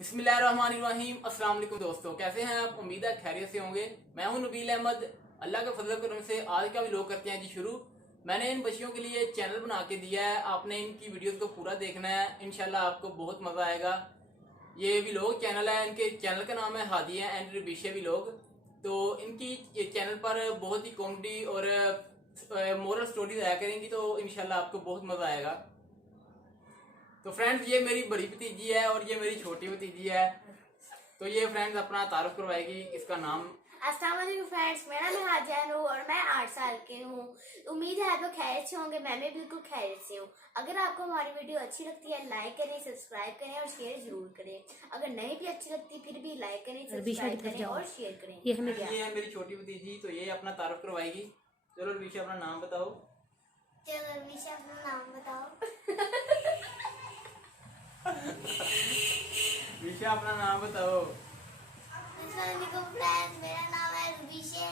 बिस्मिल्लाहिर्रहमानिर्रहीम। अस्सलाम वालेकुम दोस्तों, कैसे हैं आप? उम्मीद है खैरियत से होंगे। मैं हूं नबील अहमद। अल्लाह के फजल करम से आज का व्लॉग करते हैं जी शुरू। मैंने इन बच्चियों के लिए चैनल बना के दिया है, आपने इनकी वीडियोस को पूरा देखना है, इंशाल्लाह आपको बहुत मजा आएगा। ये व्लॉग चैनल है, इनके चैनल का नाम है हादिया एंड रबीशे व्लॉग। तो इनकी ये चैनल पर बहुत ही कॉमेडी और मोरल स्टोरीज आया करेंगी, तो इंशाल्लाह आपको बहुत मजा आएगा। तो फ्रेंड्स, ये मेरी बड़ी भतीजी है और ये मेरी छोटी भतीजी है। तो ये फ्रेंड्स अपना तारुफ करवाएगी, इसका नाम। अस्सलाम वालेकुम फ्रेंड्स, मेरा नाम हाजिया हूँ और मैं 8 साल के हूँ। उम्मीद है आप लोग खैरियत से होंगे, मैं भी बिल्कुल खैरियत से हूँ। अगर आपको हमारी वीडियो अच्छी लगती है लाइक करें, सब्सक्राइब करें और शेयर जरूर करें। अगर नहीं भी अच्छी लगती फिर भी लाइक करें, सब्सक्राइब करें और शेयर करें। ये है मेरी छोटी भतीजी, तो ये अपना तारुफ करवाएगी। चलो रबीशा अपना नाम बताओ। चलो रबीशा अपना नाम बताओ। रबीशा अपना नाम बताओ। फ्रेंड्स, मेरा नाम है रबीशे,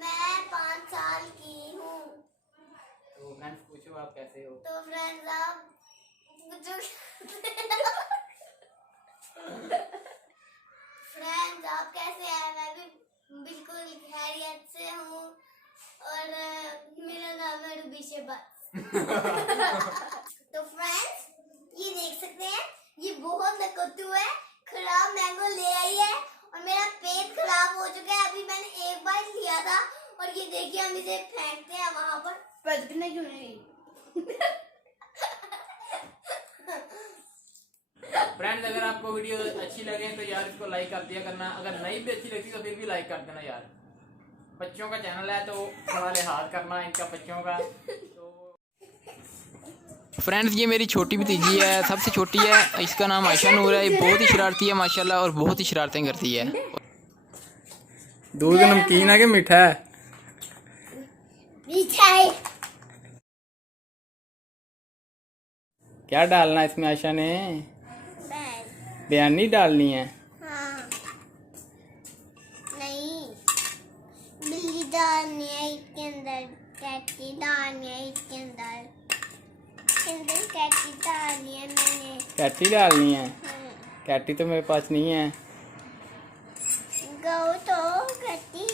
मैं 5 साल की हूँ। तो फ्रेंड्स पूछो आप कैसे हो? तो फ्रेंड्स आप फ्रेंड्स आप कैसे हैं? मैं भी बिल्कुल खैरियत से हूँ और मेरा नाम है रबीशे बस। तो फ्रेंड्स ये देख सकते हैं, ये बहुत नकत्तू है, खराब मैंगो ले आई है और मेरा पेट खराब हो चुका है। अभी मैंने एक बार लिया था और ये देखिए हम इसे फेंकते हैं वहां पर, पटकने क्यों नहीं। फ्रेंड्स, अगर आपको वीडियो अच्छी लगे तो यार इसको लाइक कर दिया करना, अगर नहीं भी अच्छी लगती तो फिर भी लाइक कर देना यार। बच्चों का चैनल है तो थोड़ा लिहाज करना इनका बच्चों का। फ्रेंड्स, ये मेरी छोटी भतीजी है, सबसे छोटी है, इसका नाम आयशा नूर है। ये बहुत ही शरारती है माशाल्लाह और बहुत ही शरारतें करती है। दूध नमकीन है कि मीठा है? मीठा है। क्या डालना है इसमें आयशा ने? बयानी डालनी है। हाँ। नहीं, बिल्ली डालनी है इसके अंदर, कैटी डालनी है इसके अंदर, कैटी डालनी है मैंने। कैटी डालनी है? कैटी तो मेरे पास नहीं है। गो तो कैटी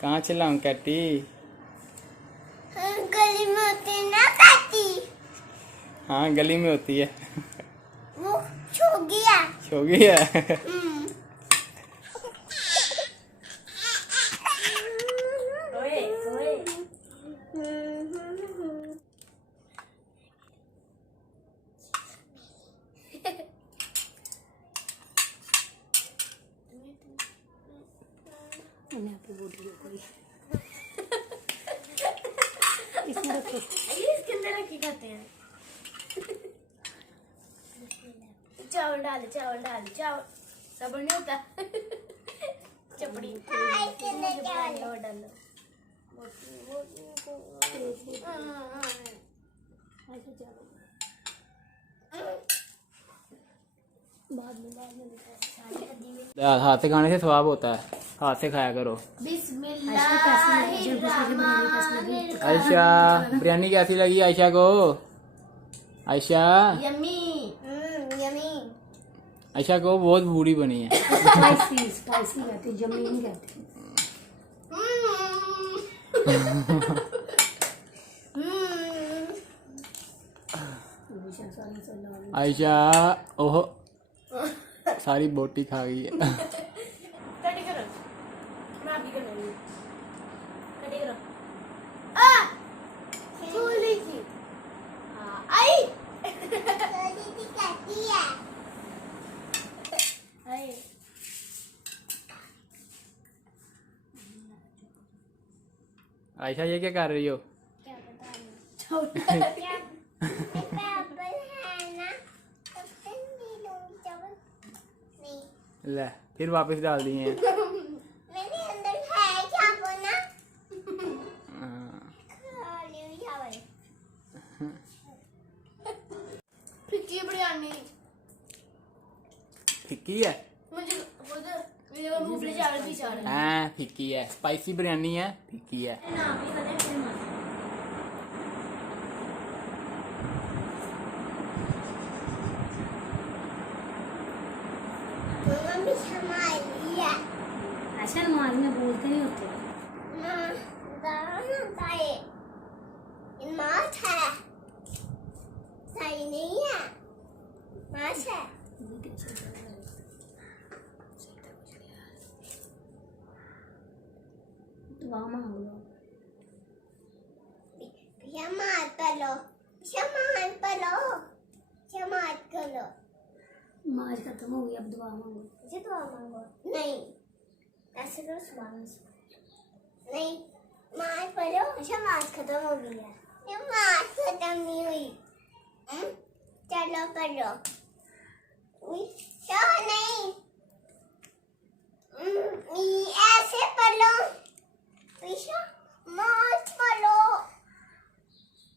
कहाँ चलाऊं कैटी? गली में होती है ना कैटी। हाँ गली में होती है। वो छो गया। छो गई है। इसके अंदर रख के खाते हैं। चावल डाल, चावल डाल, चावल सब नहीं होता। चपड़ी डालो डालो। हाथ से खाने से स्वाब होता है, हाथ से खाया करो। आयशा बिरयानी कैसी लगी आयशा को? Ayesha yummy yummy. आयशा को बहुत बूढ़ी बनी है। स्पाइसी स्पाइसी कहते, यम्मी नहीं कहते। आयशा ओह सारी बोटी खा गई है। कटी करो, मैं अभी करूंगी। कटी करो। थोड़ी सी आई। थोड़ी सी कटी है। आई आयशा ये क्या कर रही हो? क्या पता नहीं। छोटा ले फिर वापस डाल दिए हैं। मेरे अंदर है क्या बोलना? फिक्की बिरयानी फिक्की है? मुझे वो मूंगफली चावल की चावल है। हाँ फिक्की है, स्पाइसी बिरयानी है, फिक्की है। नाम नहीं पता है। ऐसा नमाज में बोलते नहीं होते। माछ है, सही नहीं है, माछ है। दुआ मांग लो। क्षमात करो, क्षमात करो, क्षमात करो। नमाज खत्म हो गई, अब दुआ मांगो। मुझे दुआ मांगो। नहीं, ऐसे करो सुभान अल्लाह। नहीं, नमाज पढ़ो, क्षमात खत्म हो गई है। क्षमात खत्म नहीं हुई। चलो पढ़ो। चलो नहीं, ऐसे पढ़ो। क्षमात पढ़ो,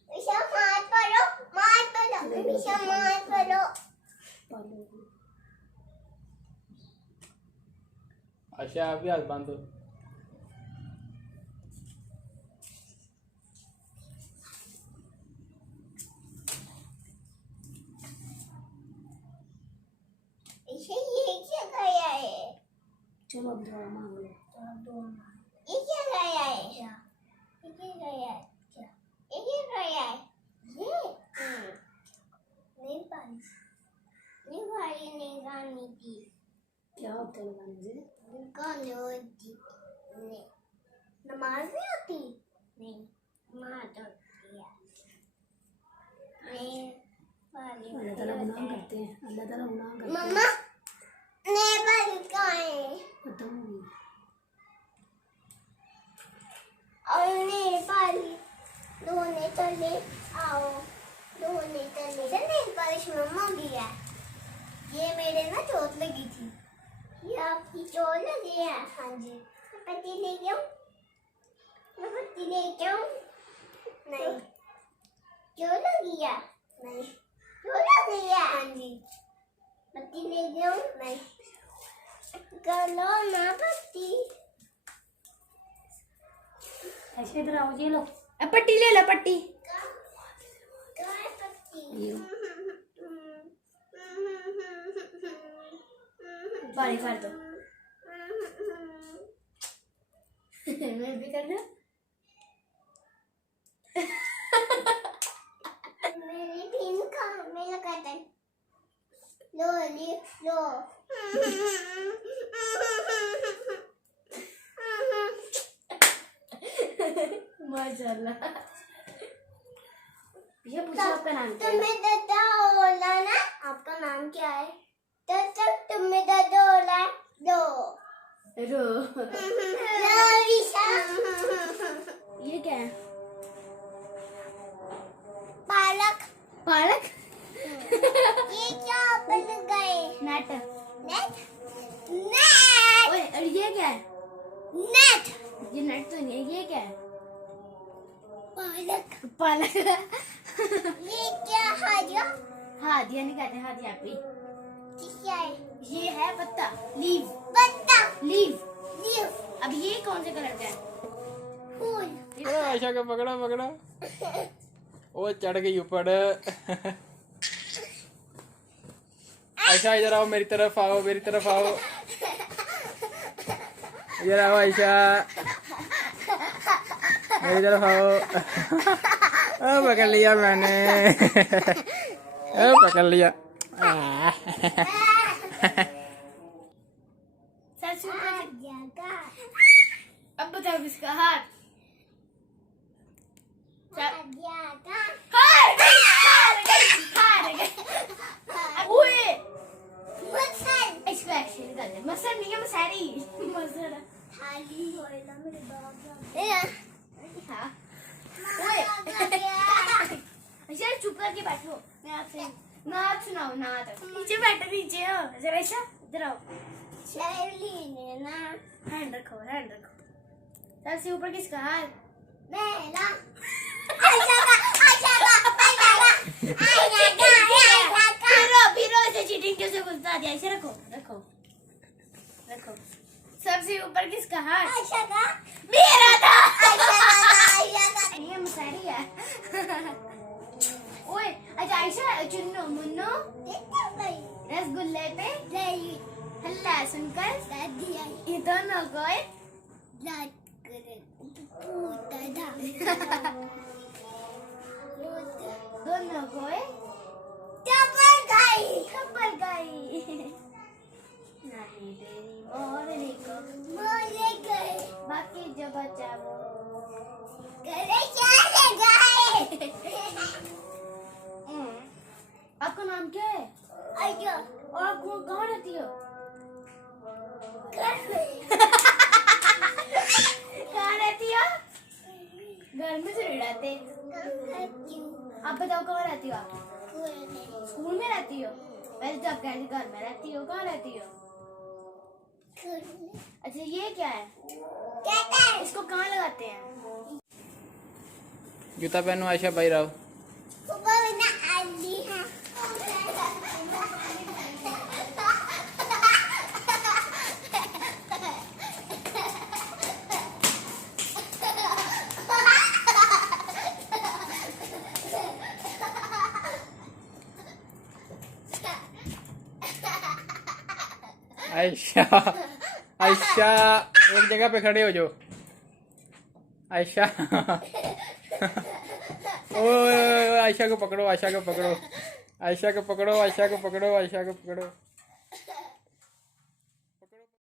क्षमात पढ़ो, मात पढ़ो, क्षमात पढ़ो। अच्छा आप भी हाथ बांधो। ये क्या गया है? चलो अब दुआ मांग लो। ये क्या गया है? ये क्या गया है? ये क्या गया है? ये नहीं पानी, नहीं भाई नहीं गानी थी। क्या होता है लगाने से? गाने होती नहीं, नमाज नहीं होती। नहीं, नमाज होती है। नहीं, अल्लाह ताला गुनाह करते हैं, अल्लाह ताला गुनाह करते हैं। मम्मा नेपाल कहाँ है? खत्म हो गई। और नेपाल दोने चले आओ, दोने चले। नेपाल मम्मा भी है। ये मेरे ना चोट लगी थी। ये आपकी चोट लगी है? हाँ जी। मैं पट्टी ले जाऊं? मैं पट्टी ले जाऊं? नहीं। चोट लगी है? नहीं। चोट लगी है? हाँ जी। पट्टी ले जाऊं? नहीं। चलो ना पट्टी। ऐसे इधर आओ, ये लो। पट्टी ले लो, पट्टी। कहाँ पट्टी? ये लो। पानी भर दो। मैं भी करना। मेरी पिन कहाँ में लगाता है? लो लो। माशाल्लाह। ये पूछो आपका नाम क्या है? तुम्हें दादा बोला ना? आपका नाम क्या है? दादा तुम्हें दादा बोला दो। रो। लविशा। ये क्या है? पालक। पालक। ये क्या बन गए? नेट। नेट। नेट। ओए, और ये क्या है? नेट। ये नेट तो नहीं है, ये क्या है? पालक। पालक। ये क्या है जो? हादिया नहीं कहते, हादिया पे। क्या है? ये है पत्ता, लीव। पत्ता। लीव। लीव। अब ये कौन से कलर का है? फूल। आयशा को पकड़ा पकड़ा। वो चढ़ गई ऊपर। आयशा इधर आओ, मेरी तरफ आओ, मेरी तरफ आओ। इधर आओ आयशा, मेरी तरफ आओ। पकड़ लिया मैंने। पकड़ लिया। सबसे ऊपर। जगह। अब बताओ किसका हाथ? जगह। हार गई, हार गई, हार गई। ओए, मसल। इसको एक्शन कर दे। मसर नहीं है, मसारी। मसर। थाली होएला मेरे बाबा। हाँ। ओए। अच्छा चुप करके बैठो। मैं आपसे नाच सुनाओ, नाच। नीचे बैठो, नीचे हो। जरा ऐसा इधर आओ। शैली ने ना हैंड रखो, हैंड रखो। सबसे ऊपर किसका हाथ? मेरा। आशा का, आशा का, आशा का, आशा का, आशा का। फिरो ऐसे चीटिंग कैसे घुसता दिया? ऐसे रखो, रखो, रखो। सबसे ऊपर किसका हाथ? आशा का। मेरा था। आशा का, आशा का। ये मसारी है। ओए, अच्छा आयशा, चुन्नो मुन्नो देखो भाई। रसगुल्ले पे नहीं। हल्ला सुनकर दादी आई ये दोनों को रात करे पूता था दोनों को चप्पल गई थप्पड़ गई। नहीं तेरी मोरनी को मोले गए बाकी जो बचा वो करे क्या गए आपका नाम क्या है आयो और आप कहाँ रहती हो? घर में कहाँ रहती हो? घर में से नहीं रहते। क्यों आप बताओ कहाँ रहती हो? आप कोने स्कूल में रहती हो? वैसे तो आप कहते घर में रहती हो, कहाँ रहती हो? अच्छा ये क्या है? कहता है इसको कहाँ लगाते हैं? जूता पहनो आयशा भाई राव। ऊपर ना आली है आयशा आयशा एक जगह पे खड़े हो जाओ। आयशा ओ आयशा को पकड़ो, आयशा को पकड़ो, आयशा को पकड़ो, आयशा को पकड़ो, आयशा को पकड़ो।